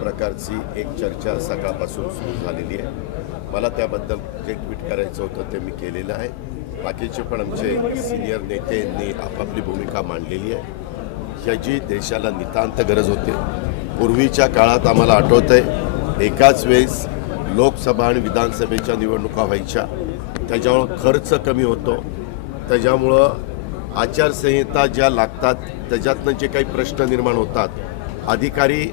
प्रकारची एक चर्चा सकाळपासून सुरू झालेली आहे। मला त्याबद्दल जे ट्विट करायचं होतं ते मी केलेलं आहे। बाकीचे पण आमचे सिनियर नेत्यांनी आपापली भूमिका मांडलेली आहे। ह्याची देशाला नितांत गरज होते। पूर्वीच्या काळात आम्हाला आठवतंय एकाच वेळेस लोकसभा आणि विधानसभेच्या निवडणुका व्हायच्या, त्याच्यामुळं खर्च कमी होतो, त्याच्यामुळं आचारसंहिता ज्या लागतात त्याच्यातनं जे काही प्रश्न निर्माण होतात, अधिकारी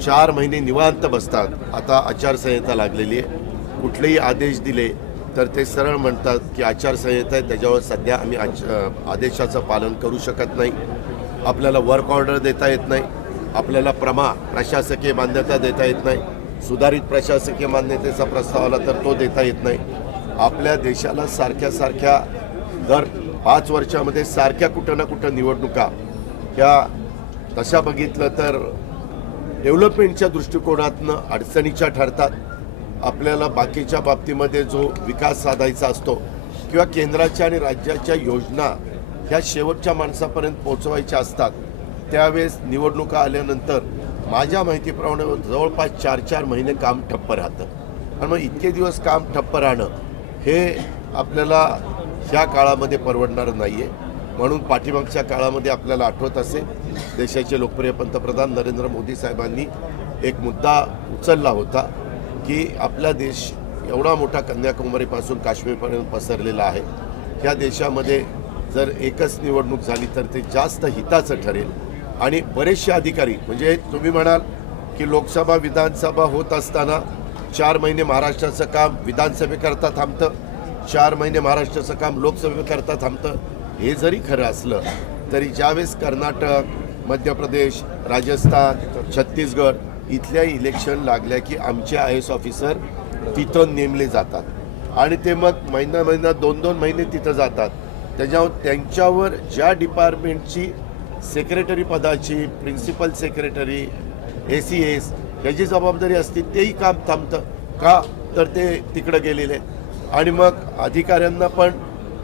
4 महिने निवांत बसतात। आता आचारसंहिता लागलेली आहे, कुठलेही आदेश दिले तर ते सरळ म्हणतात की आचारसंहिता आहे, त्याच्यावर सध्या आम्ही आदेशाचं पालन करू शकत नाही, आपल्याला वर्क ऑर्डर देता येत नाही, आपल्याला प्रशासकीय मान्यता देता येत नाही, सुधारित प्रशासकीय मान्यतेचा प्रस्ताव आला तर तो देता येत नाही। आपल्या देशाला सारख्या दर 5 वर्षामध्ये सारख्या कुठं ना कुठं निवडणुका ह्या तशा बघितलं तर डेव्हलपमेंटच्या दृष्टिकोनातनं अडचणीच्या ठरतात। आपल्याला बाकीच्या बाबतीमध्ये जो विकास साधायचा असतो किंवा केंद्राच्या आणि राज्याच्या योजना ह्या शेवटच्या माणसापर्यंत पोहोचवायच्या असतात, त्यावेळेस निवडणुका आल्यानंतर माझ्या माहितीप्रमाणे जवळपास 4 महिने काम ठप्प राहतं। आणि मग इतके दिवस काम ठप्प राहणं हे आपल्याला ह्या काळामध्ये परवडणारं नाही आहे। म्हणून पाठीमागच्या काळामध्ये आपल्याला आठवत असेल, देशाचे लोकप्रिय पंतप्रधान नरेंद्र मोदी साहेबांनी एक मुद्दा उचलला होता की आपला देश एवढा मोठा कन्याकुमारीपासून काश्मीरपर्यंत पसरलेला आहे, ह्या देशामध्ये जर एकच निवडणूक झाली तर ते जास्त हिताचं ठरेल। आणि बरेचसे अधिकारी, म्हणजे तुम्ही म्हणाल की लोकसभा विधानसभा होत असताना 4 महिने महाराष्ट्राचं काम विधानसभेकरता थांबतं, 4 महिने महाराष्ट्राचं काम लोकसभेकरता थांबतं। हे जरी खरं असलं तरी ज्यावेळेस कर्नाटक, मध्य प्रदेश, राजस्थान, छत्तीसगड इथल्या इलेक्शन लागल्या की आमचे IAS ऑफिसर तिथं नेमले जातात आणि ते मग महिना 2 महिने तिथं जातात। त्याच्यावर त्यांच्यावर ज्या डिपार्टमेंटची सेक्रेटरी पदाची, प्रिन्सिपल सेक्रेटरी, ACS याची जबाबदारी असते तेही काम थांबतं का, तर ते तिकडं गेलेले आणि मग अधिकाऱ्यांना पण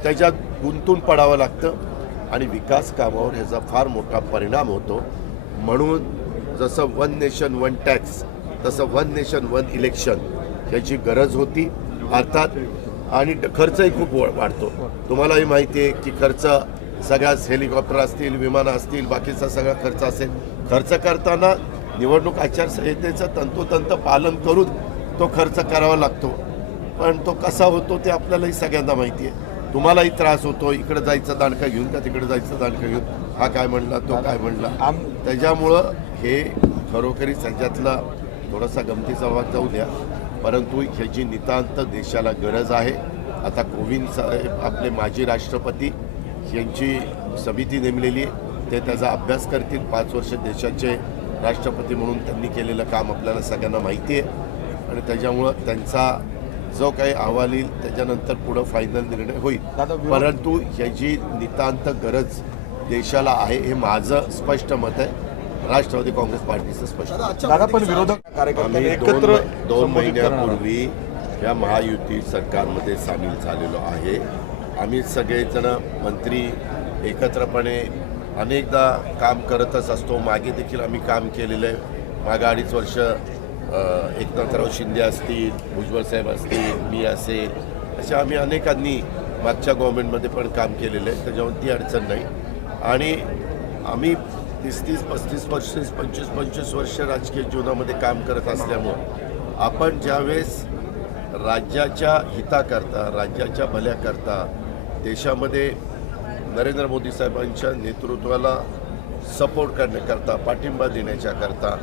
त्याच्यात गुंतून पडावं लागतं आणि विकास कामावर ह्याचा फार मोठा परिणाम होतो। म्हणून जसं 1 नेशन 1 टॅक्स तसं 1 नेशन 1 इलेक्शन ह्याची गरज होती अर्थात। आणि खर्चही खूप वाढतो। तुम्हालाही माहिती आहे की खर्च सगळ्याच हेलिकॉप्टर असतील, विमानं असतील, बाकीचा सगळा खर्च असेल। खर्च करताना निवडणूक आचारसंहितेचं तंतोतंत पालन करून तो खर्च करावा लागतो, पण तो कसा होतो ते आपल्यालाही सगळ्यांना माहिती आहे। तुम्हालाही त्रास होतो, इकडे जायचं दांडका घेऊन का तिकडे जायचं दांडका घेऊन, हा काय म्हणला तो काय म्हणला। त्याच्यामुळं हे खरोखरी सध्यातला थोडासा गमतीचा भाग जाऊ द्या, परंतु ह्याची नितांत देशाला गरज आहे। आता कोविंद साहेब आपले माजी राष्ट्रपती यांची समिती नेमलेली आहे, ते त्याचा अभ्यास करतील। 5 वर्ष देशाचे राष्ट्रपती म्हणून त्यांनी केलेलं काम आपल्याला सगळ्यांना माहिती आहे आणि त्याच्यामुळं त्यांचा जो काही अहवाल येईल त्याच्यानंतर पुढं फायनल निर्णय होईल। परंतु ह्याची नितांत गरज देशाला आहे हे माझं स्पष्ट मत आहे, राष्ट्रवादी काँग्रेस पार्टीचं स्पष्ट मत दादा पण विरोधक कार्यकर्ते एकत्र 2 महिन्यापूर्वी या महायुती सरकारमध्ये सामील झालेलो आहे। आम्ही सगळेजण मंत्री एकत्रपणे अनेकदा काम करतच असतो। मागे देखील आम्ही काम केलेलं आहे। मागे 2.5 वर्ष एकनाथराव शिंदे असतील, भुजबळ साहेब असतील, मी असेल, अशा आम्ही अनेकांनी मागच्या गव्हर्नमेंटमध्ये पण काम केलेलं आहे, त्याच्यावर ती अडचण नाही। आणि आम्ही 30-35 25 वर्ष राजकीय जीवनामध्ये काम करत असल्यामुळं आपण ज्यावेळेस राज्याच्या हिताकरता, राज्याच्या भल्याकरता, देशामध्ये नरेंद्र मोदी साहेबांच्या नेतृत्वाला सपोर्ट करण्याकरता, पाठिंबा देण्याच्याकरता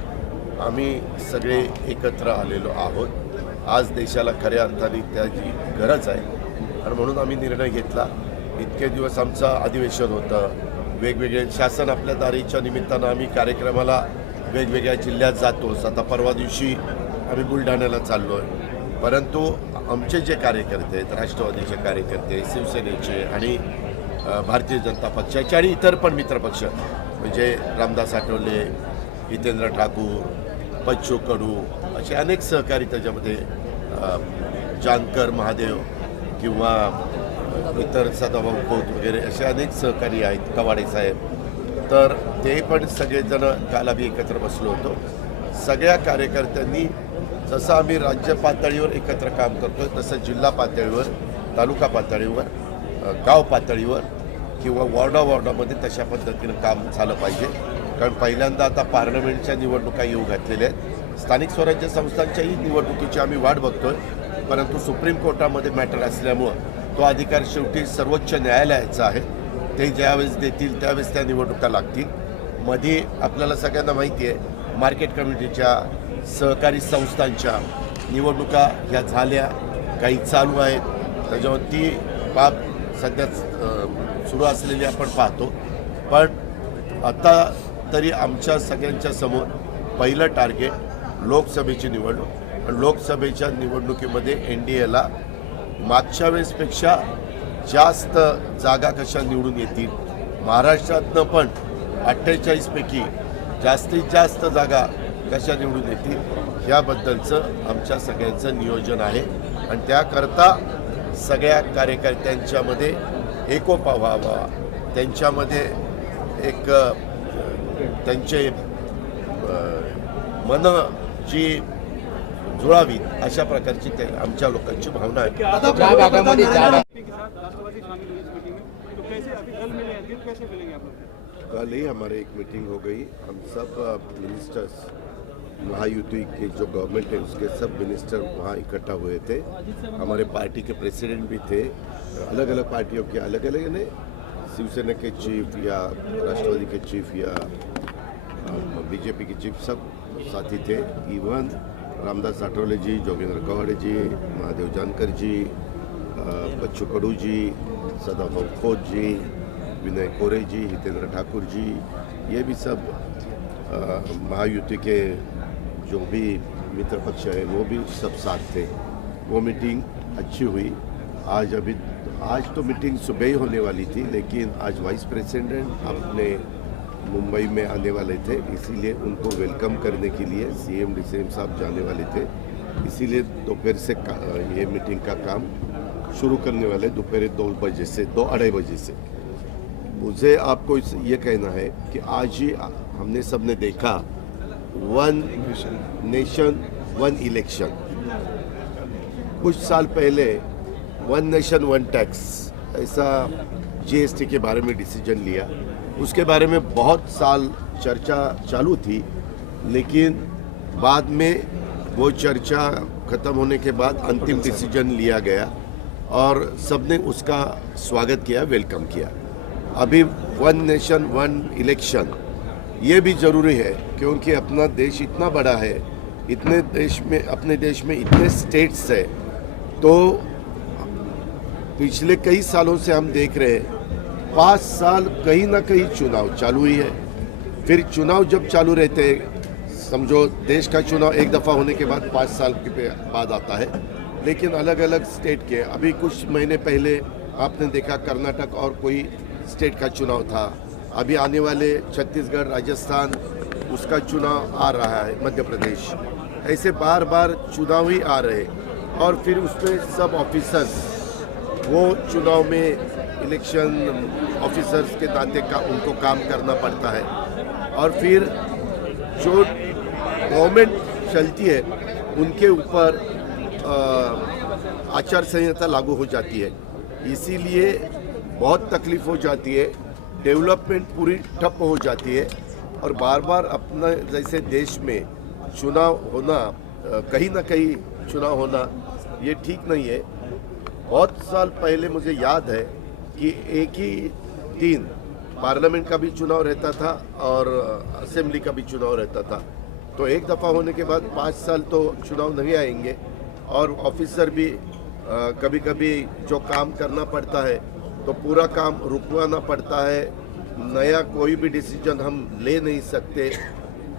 आम्ही सगळे एकत्र आलेलो आहोत। आज देशाला खऱ्या अर्थाने त्याची गरज आहे आणि म्हणून आम्ही निर्णय घेतला। इतके दिवस आमचं अधिवेशन होतं, वेगवेगळे शासन आपल्या दारीच्या निमित्तानं आम्ही कार्यक्रमाला वेगवेगळ्या जिल्ह्यात जातोच। आता परवा दिवशी आम्ही बुलढाण्याला चाललो आहे, परंतु आमचे जे कार्यकर्ते आहेत, राष्ट्रवादीचे कार्यकर्ते, शिवसेनेचे आणि भारतीय जनता पक्षाचे आणि इतर पण मित्रपक्ष म्हणजे रामदास आठवले, हितेंद्र ठाकूर, बच्चू कडू असे अनेक सहकारी त्याच्यामध्ये, जानकर महादेव किंवा इतर सदाभाऊ खोत वगैरे असे अनेक सहकारी आहेत, कवाडे साहेब, तर ते पण सगळेजण काल आम्ही एकत्र बसलो होतो। सगळ्या कार्यकर्त्यांनी जसं आम्ही राज्य पातळीवर एकत्र काम करतोय तसं जिल्हा पातळीवर, तालुका पातळीवर, गाव पातळीवर किंवा वॉर्डामध्ये तशा पद्धतीनं काम झालं पाहिजे. कारण पहिल्यांदा आता पार्लमेंटच्या निवडणुका येऊ घातलेल्या आहेत. स्थानिक स्वराज्य संस्थांच्याही निवडणुकीची आम्ही वाट बघतोय, परंतु सुप्रीम कोर्टामध्ये मॅटर असल्यामुळं तो अधिकार शेवटी सर्वोच्च न्यायालयाचा आहे. ते ज्यावेळेस देतील त्यावेळेस त्या निवडणुका लागतील. मध्ये आपल्याला सगळ्यांना माहिती आहे मार्केट कमिटीच्या, सहकारी संस्थांच्या निवडणुका ह्या झाल्या, काही चालू आहेत. त्याच्यावर ती बाब सध्या सुरू असलेली आपण पाहतो. पण आता तरी आमच्या सगळ्यांच्या समोर पहिलं टार्गेट लोकसभेची निवडणूक. लोकसभेच्या निवडणुकीमध्ये NDAला मागच्या वेळेसपेक्षा जास्त जागा कशा निवडून येतील, महाराष्ट्रातनं पण 48 पैकी जास्तीत जास्त जागा कशा निवडून येतील याबद्दलचं आमच्या सगळ्यांचं नियोजन आहे. आणि त्याकरता सगळ्या कार्यकर्त्यांच्यामध्ये एकोपा व्हावा, त्यांच्यामध्ये एक त्यांचे मन जी जुळावी अशा प्रकारची आमच्या लोकांची भावना आहे. कल ही हमारे एक मीटिंग हो गई. हम सब मिनिस्टर्स, महायुति के जो गवर्नमेंट है उसके सब मिनिस्टर वहाँ इकट्ठा हुए थे. हमारे पार्टी के प्रेसिडेंट भी थे, अलग अलग पार्टियों के अलग अलग ने, शिवसेना के चीफ या राष्ट्रवादी के चीफ या बीजेपी के चीफ सब साथी थे. इवन रामदास आठवले जी, जोगेंद्र कवाड़े जी, महादेव जानकर जी, बच्चू कडू जी, सदाभाऊ खोत जी, विनय कोरे जी, हितेंद्र ठाकुर जी, ये भी सब महायुति के जो भी मित्र पक्ष है वो भी सब साथ थे. वो मीटिंग अच्छी हुई. आज तो मीटिंग सुबह ही होने वाली थी, लेकिन आज वाइस प्रेसिडेंट अपने मुंबई में आने वाले थे, इसीलिए उनको वेलकम करने के लिए CM DCM साहब जाने वाले थे. इसीलिए दोपहर से ये मीटिंग का काम शुरू करने वाले, दोपहर 2 बजे से 2-2:30 बजे से. मुझे आपको ये कहना है कि आज ही हमने सबने देखा 1 नेशन 1 इलेक्शन. कुछ साल पहले 1 नेशन 1 टैक्स ऐसा GST के बारे में डिसीजन लिया. उसके बारे में बहुत साल चर्चा चालू थी, लेकिन बाद में वो चर्चा ख़त्म होने के बाद अंतिम डिसीजन लिया गया और सबने उसका स्वागत किया, वेलकम किया. अभी 1 नेशन 1 इलेक्शन ये भी ज़रूरी है, क्योंकि अपना देश इतना बड़ा है, अपने देश में इतने स्टेट्स है. तो पिछले कई सालों से हम देख रहे हैं 5 साल कहीं ना कहीं चुनाव चालू ही है. फिर चुनाव जब चालू रहते हैं, समझो देश का चुनाव एक दफ़ा होने के बाद 5 साल के बाद आता है, लेकिन अलग अलग स्टेट के अभी कुछ महीने पहले आपने देखा कर्नाटक और कोई स्टेट का चुनाव था. अभी आने वाले छत्तीसगढ़, राजस्थान उसका चुनाव आ रहा है, मध्य प्रदेश. ऐसे बार बार चुनाव ही आ रहे और फिर उसमें सब ऑफिसर्स वो चुनाव में इलेक्शन ऑफिसर्स के नाते का उनको काम करना पड़ता है. और फिर जो गवर्नमेंट चलती है उनके ऊपर आचार संहिता लागू हो जाती है. इसीलिए बहुत तकलीफ हो जाती है, डेवलपमेंट पूरी ठप हो जाती है. और बार बार अपना जैसे देश में चुनाव होना, कहीं ना कहीं चुनाव होना ये ठीक नहीं है. बहुत साल पहले मुझे याद है कि एक ही दिन पार्लियामेंट का भी चुनाव रहता था और असेंबली का भी चुनाव रहता था. तो एक दफ़ा होने के बाद 5 साल तो चुनाव नहीं आएंगे और ऑफिसर भी कभी कभी जो काम करना पड़ता है तो पूरा काम रुकवाना पड़ता है. नया कोई भी डिसीजन हम ले नहीं सकते,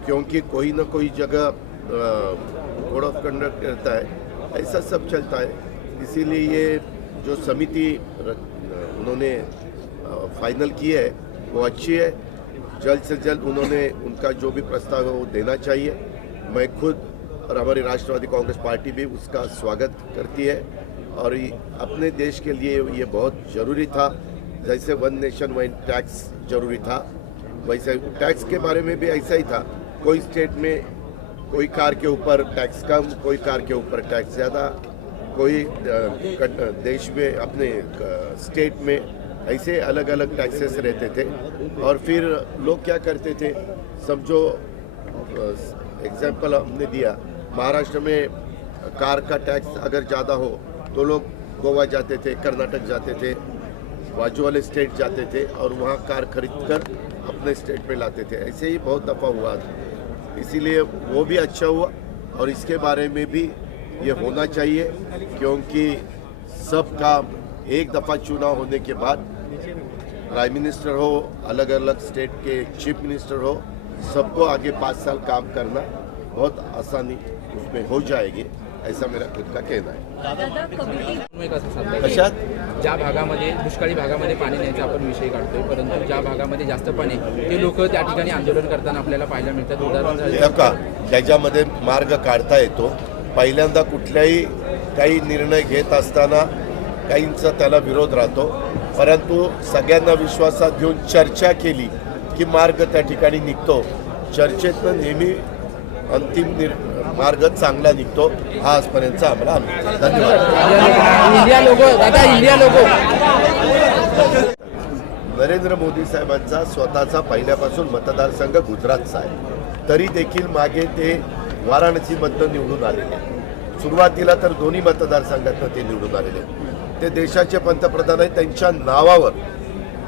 क्योंकि कोई ना कोई जगह कोड ऑफ कंडक्ट रहता है. ऐसा सब चलता है. इसीलिए ये जो समिति उन्होंने फाइनल की है वो अच्छी है. जल्द से जल्द उन्होंने उनका जो भी प्रस्ताव है वो देना चाहिए. मैं खुद और हमारी राष्ट्रवादी कांग्रेस पार्टी भी उसका स्वागत करती है. और अपने देश के लिए ये बहुत ज़रूरी था. जैसे 1 नेशन 1 टैक्स ज़रूरी था, वैसे टैक्स के बारे में भी ऐसा ही था. कोई स्टेट में कोई कार के ऊपर टैक्स कम, कोई कार के ऊपर टैक्स ज़्यादा, कोई देश में अपने स्टेट में ऐसे अलग अलग टैक्सेस रहते थे। और फिर लोग क्या करते थे, समझो एग्जाम्पल हमने दिया, महाराष्ट्र में कार का टैक्स अगर ज़्यादा हो तो लोग गोवा जाते थे, कर्नाटक जाते थे, बाजू वाले स्टेट जाते थे और वहाँ कार खरीद कर अपने स्टेट पे लाते थे। ऐसे ही बहुत दफ़ा हुआ था, इसीलिए वो भी अच्छा हुआ और इसके बारे में भी ये होना चाहिए, क्योंकि सबका एक दफ़ा चुनाव होने के बाद प्राइम मिनिस्टर हो, अलग अलग स्टेट के चीफ मिनिस्टर हो, सबको आगे 5 साल काम करना बहुत आसानी उसमें हो जाएगी, ऐसा मेरा खुद का कहना है। कशात ज्या भागामध्ये दुष्काळी भागामध्ये पाणी न्यायचा आपण विषय काढतोय, परंतु ज्या भागामध्ये जास्त पाणी ते लोक त्या ठिकाणी आंदोलन करताना आपल्याला पाहायला मिळतात। उदाहरण झालं का त्याच्यामध्ये मार्ग काढता येतो। पहिल्यांदा कुठल्याही काही निर्णय घेत असताना काहींचा त्याला विरोध राहतो, परंतु सगळ्यांना विश्वासात घेऊन चर्चा केली की मार्ग त्या ठिकाणी निघतो। चर्चेतनं नेहमी अंतिम मार्ग चांगला निघतो, हा आजपर्यंतचा आम्हाला अनुभव। धन्यवाद। इंडिया लोगो नरेंद्र मोदी साहेबांचा स्वतःचा पहिल्यापासून मतदारसंघ गुजरातचा आहे, तरी देखील मागे ते वाराणसीमधनं निवडून आलेले। सुरुवातीला तर दोन्ही मतदारसंघातनं ते निवडून आलेले। ते देशाचे पंतप्रधान आहेत, त्यांच्या नावावर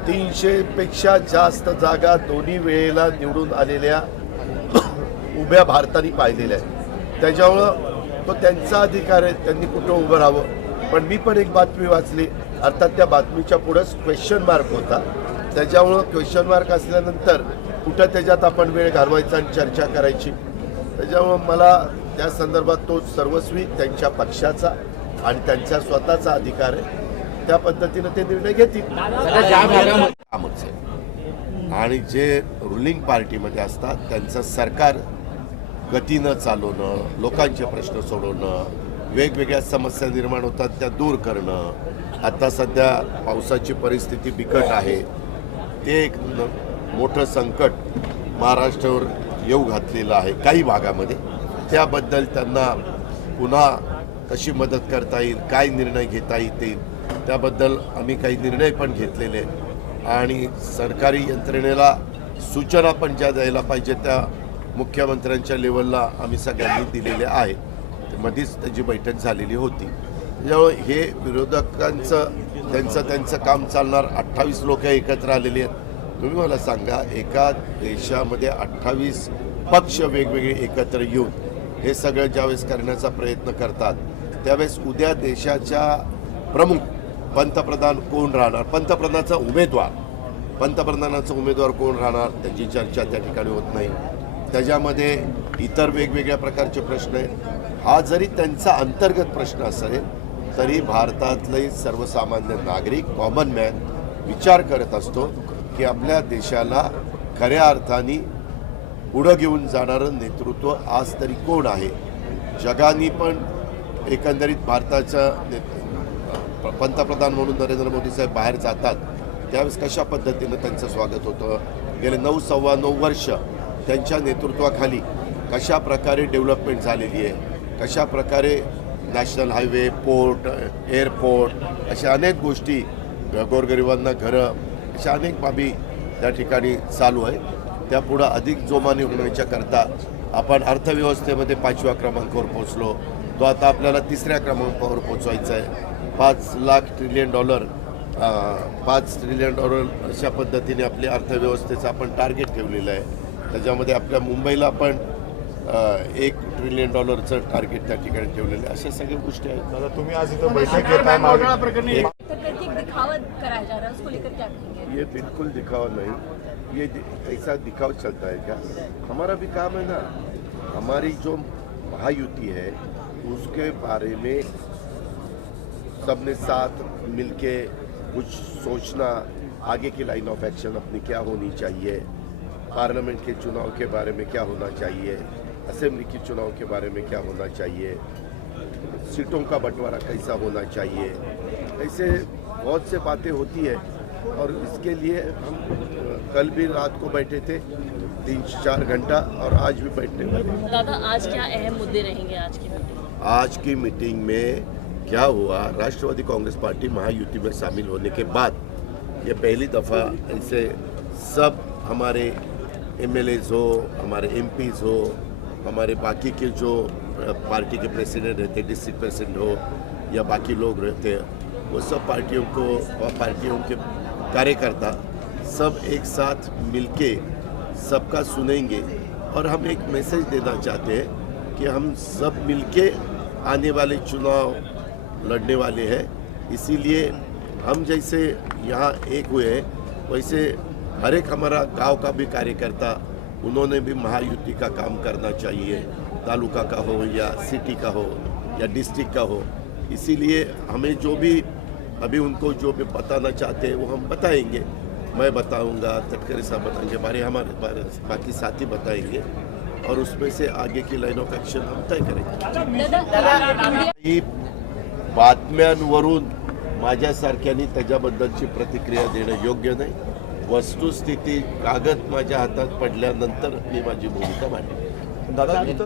300 पेक्षा जास्त जागा दोन्ही वेळेला निवडून आलेल्या उभ्या भारताने पाहिलेल्या आहेत। त्याच्यामुळं तो त्यांचा अधिकार आहे, त्यांनी कुठं उभं राहावं। पण मी पण एक बातमी वाचली, अर्थात त्या बातमीच्या पुढंच क्वेश्चन मार्क होता, त्याच्यामुळं क्वेश्चन मार्क असल्यानंतर कुठं त्याच्यात आपण वेळ घालवायचा आणि चर्चा करायची। त्याच्यामुळं मला त्या संदर्भात तो सर्वस्वी त्यांच्या पक्षाचा आणि त्यांचा स्वतःचा अधिकार आहे, त्या पद्धतीनं ते निर्णय घेतील। कामच आहे आणि जे रुलिंग पार्टीमध्ये असतात त्यांचं सरकार गतीनं चालवणं, लोकांचे प्रश्न सोडवणं, वेगवेगळ्या समस्या निर्माण होतात त्या दूर करणं। आता सध्या पावसाची परिस्थिती बिकट आहे, ते एक मोठं संकट महाराष्ट्रावर येऊ घातलेलं आहे काही भागामध्ये। त्याबद्दल त्यांना पुन्हा कशी मदत करता येईल, काय निर्णय घेता येतील, त्याबद्दल आम्ही काही निर्णय पण घेतलेले आणि सरकारी यंत्रणेला सूचना पण ज्या द्यायला पाहिजे त्या मुख्यमंत्र्यांच्या लेवलला आम्ही सगळ्यांनी दिलेले आहे। मध्येच त्याची बैठक झालेली होती। त्यामुळे हे विरोधकांचं त्यांचं काम चालणार। 28 लोक एकत्र आलेली आहेत। तुम्ही मला सांगा, एका देशामध्ये 28 पक्ष वेगवेगळे एकत्र येऊन हे सगळं ज्यावेळेस करण्याचा प्रयत्न करतात, त्यावेळेस उद्या देशाच्या प्रमुख पंतप्रधान कोण राहणार, पंतप्रधानाचा उमेदवार कोण राहणार, त्याची चर्चा त्या ठिकाणी होत नाही। त्याच्यामध्ये इतर वेगवेगळ्या प्रकारचे प्रश्न आहेत। हा जरी त्यांचा अंतर्गत प्रश्न असेल तरी भारतातले सर्वसामान्य नागरिक, कॉमन मॅन विचार करत असतो की आपल्या देशाला खऱ्या अर्थाने पुढं घेऊन जाणारं नेतृत्व आज तरी कोण आहे। जगाने पण एकंदरीत भारताच्या पंतप्रधान म्हणून नरेंद्र मोदी साहेब बाहेर जातात त्यावेळेस कशा पद्धतीनं त्यांचं स्वागत होतं। गेले 9-9.25 वर्ष त्यांच्या नेतृत्वाखाली कशा प्रकारे डेव्हलपमेंट झालेली आहे, कशा प्रकारे नॅशनल हायवे, पोर्ट, एअरपोर्ट अशा अनेक गोष्टी, गोरगरिबांना घरं, अशा अनेक बाबी त्या ठिकाणी चालू आहे। त्यापुढं अधिक जोमाने होण्याच्या करता आपण अर्थव्यवस्थेमध्ये 5व्या क्रमांकावर पोहोचलो, तो आता आपल्याला 3ऱ्या क्रमांकावर पोहोचवायचा आहे। $5 ट्रिलियन, $5 ट्रिलियन अशा पद्धतीने आपल्या अर्थव्यवस्थेचं आपण टार्गेट ठेवलेलं आहे। त्याच्यामध्ये आपल्या मुंबईला पण $1 ट्रिलियन टार्गेट त्या ठिकाणी ठेवलेलं आहे। अशा सगळ्या गोष्टी आहेत। दादा, तुम्ही आज इथं बैठक घेताय, ये बिल्कुल दिखावा नहीं, ये ऐसा दिखावा चलता है क्या? हमारा भी काम है ना, हमारी जो महायुति है उसके बारे में सबने साथ मिलके कुछ सोचना, आगे की लाइन ऑफ एक्शन अपनी क्या होनी चाहिए, पार्लियामेंट के चुनाव के बारे में क्या होना चाहिए, असेंबली के चुनाव के बारे में क्या होना चाहिए, सीटों का बंटवारा कैसा होना चाहिए, ऐसे बहुत से बातें होती है। और इसके लिए हम कल भी रात को बैठे थे 3-4 घंटा और आज भी बैठने वाले हैं। दादा आज क्या अहम मुद्दे रहेंगे आज की मीटिंग? आज की मीटिंग में क्या हुआ, राष्ट्रवादी कांग्रेस पार्टी महायुति में शामिल होने के बाद ये पहली दफ़ा ऐसे सब हमारे एमएलएज हो, हमारे एमपीज हो, हमारे बाकी के जो पार्टी के प्रेसिडेंट रहते, डिस्ट्रिक्ट प्रेसिडेंट हो या बाकी लोग रहते हैं, वो सब पार्टियों को और पार्टियों के कार्यकर्ता सब एक साथ मिलके सबका सुनेंगे। और हम एक मैसेज देना चाहते हैं कि हम सब मिलके आने वाले चुनाव लड़ने वाले हैं। इसीलिए हम जैसे यहाँ एक हुए हैं वैसे हर एक हमारा गांव का भी कार्यकर्ता उन्होंने भी महायुति का काम करना चाहिए, तालुका का हो या सिटी का हो या डिस्ट्रिक्ट का हो। इसीलिए हमें जो भी अभी उनको जो भी बताना चाहते हैं वो हम बताएंगे। मैं बताऊंगा, तटकरे साहब बताएंगे, हमारे बाकी साथी बताएंगे और उसमें से आगे की लाइन ऑफ एक्शन हम तय करेंगे। ही बातम्यांवरून माझ्यासारख्यांनी त्याच्याबद्दलची प्रतिक्रिया देणं योग्य नाही। वस्तुस्थिती कागद माझ्या हातात पडल्यानंतर मी माझी भूमिका मांडली। दादा